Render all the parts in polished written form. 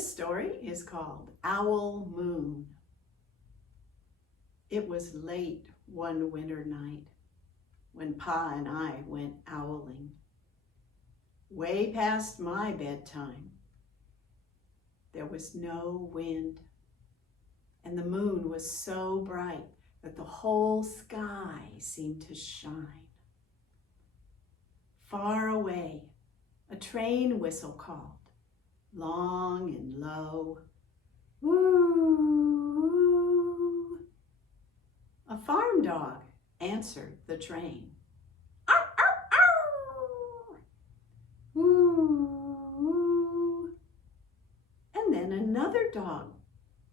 This story is called Owl Moon. It was late one winter night when Pa and I went owling, way past my bedtime. There was no wind, and the moon was so bright that the whole sky seemed to shine. Far away, a train whistle called, long and low, woo. A farm dog answered the train. Ow, ow, ow. Woo. And then another dog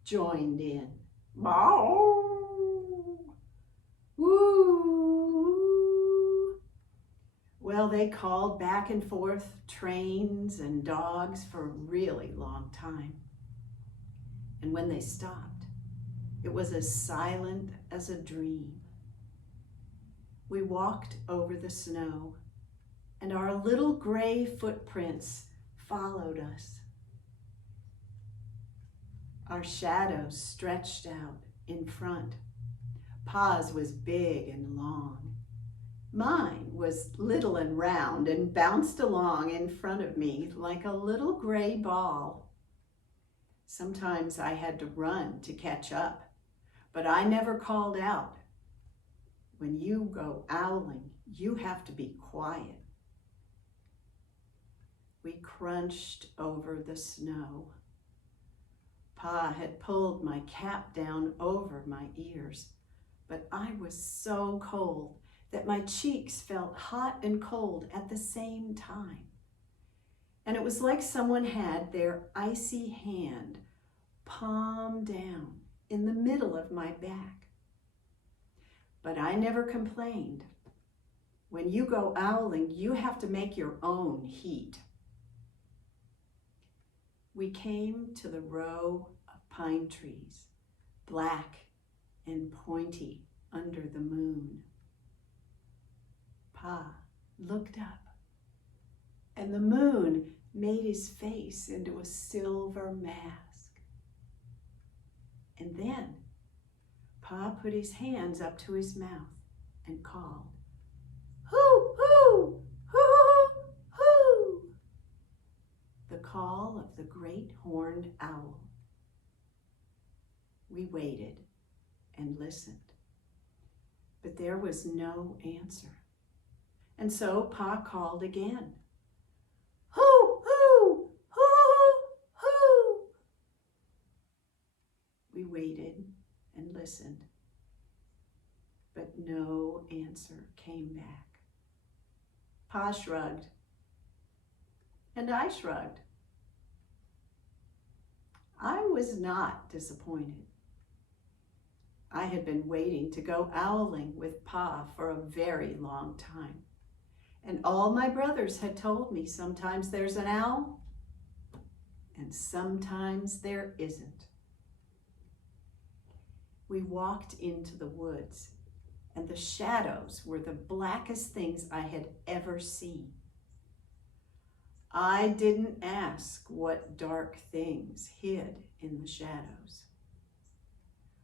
joined in. Bow. Woo. Well, they called back and forth trains and dogs for a really long time. And when they stopped, it was as silent as a dream. We walked over the snow, and our little gray footprints followed us. Our shadows stretched out in front. Pa's was big and long. Mine was little and round and bounced along in front of me like a little gray ball. Sometimes I had to run to catch up, but I never called out. When you go owling, you have to be quiet. We crunched over the snow. Pa had pulled my cap down over my ears, but I was so cold that my cheeks felt hot and cold at the same time. And it was like someone had their icy hand palm down in the middle of my back. But I never complained. When you go owling, you have to make your own heat. We came to the row of pine trees, black and pointy under the moon. Pa looked up, and the moon made his face into a silver mask. And then Pa put his hands up to his mouth and called, hoo, hoo, hoo, hoo, the call of the great horned owl. We waited and listened, but there was no answer. And so Pa called again, hoo, hoo, hoo, hoo. We waited and listened, but no answer came back. Pa shrugged, and I shrugged. I was not disappointed. I had been waiting to go owling with Pa for a very long time. And all my brothers had told me sometimes there's an owl and sometimes there isn't. We walked into the woods, and the shadows were the blackest things I had ever seen. I didn't ask what dark things hid in the shadows.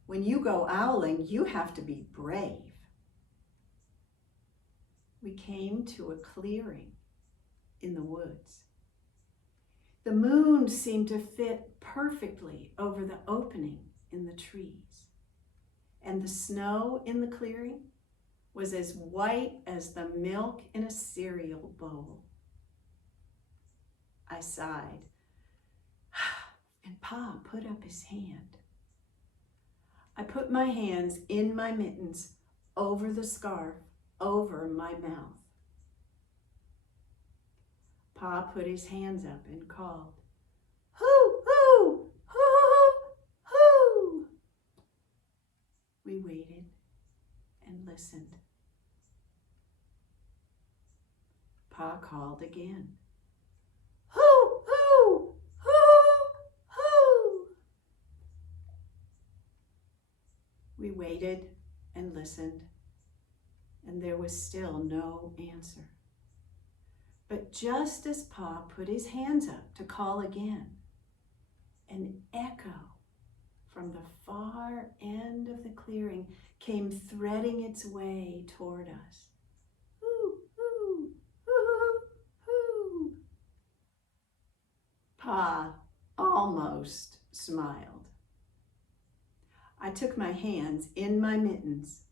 When you go owling, you have to be brave. We came to a clearing in the woods. The moon seemed to fit perfectly over the opening in the trees, and the snow in the clearing was as white as the milk in a cereal bowl. I sighed, and Pa put up his hand. I put my hands in my mittens over the scarf over my mouth. Pa put his hands up and called, hoo, hoo, hoo, hoo. We waited and listened. Pa called again, hoo, hoo, hoo, hoo. We waited and listened, and there was still no answer. But just as Pa put his hands up to call again, An echo from the far end of the clearing came threading its way toward us. Hoo, hoo, hoo, hoo. Pa almost smiled. I took my hands in my mittens,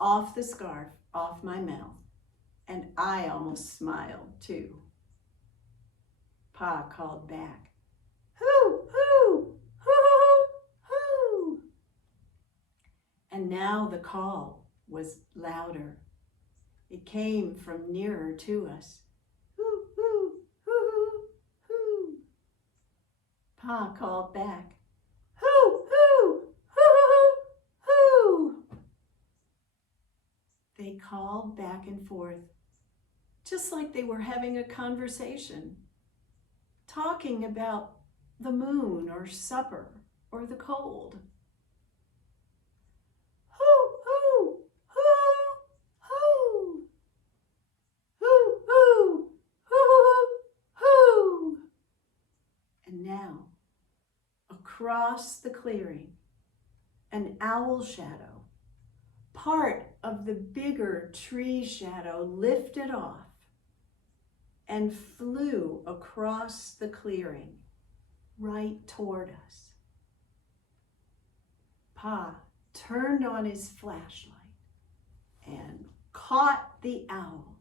off the scarf, off my mouth, and I almost smiled too. Pa called back, hoo, hoo, hoo, hoo. And now the call was louder. It came from nearer to us. Hoo, hoo, hoo, hoo. Pa called back, hoo, hoo, hoo, hoo. They called back and forth, just like they were having a conversation, talking about the moon or supper or the cold. Hoo, hoo, hoo, hoo. Hoo, hoo, hoo, hoo. And now, across the clearing, an owl shadow, part of the bigger tree shadow, lifted off and flew across the clearing right toward us. Pa turned on his flashlight and caught the owl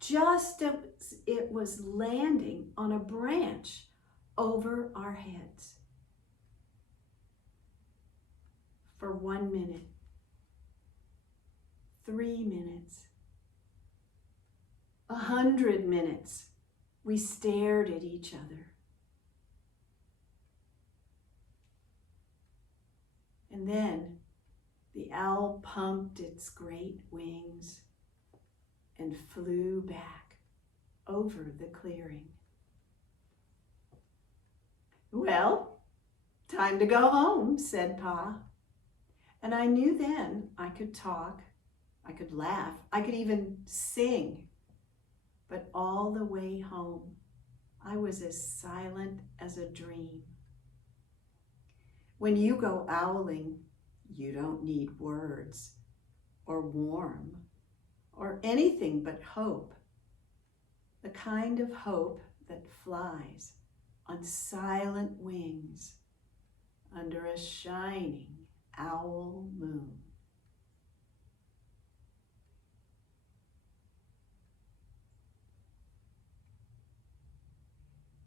just as it was landing on a branch over our heads. For 1 minute, 3 minutes, 100 minutes, we stared at each other. And then the owl pumped its great wings and flew back over the clearing. Well, time to go home, said Pa. And I knew then I could talk, I could laugh, I could even sing. But all the way home, I was as silent as a dream. When you go owling, you don't need words or warm or anything but hope. The kind of hope that flies on silent wings under a shining owl moon.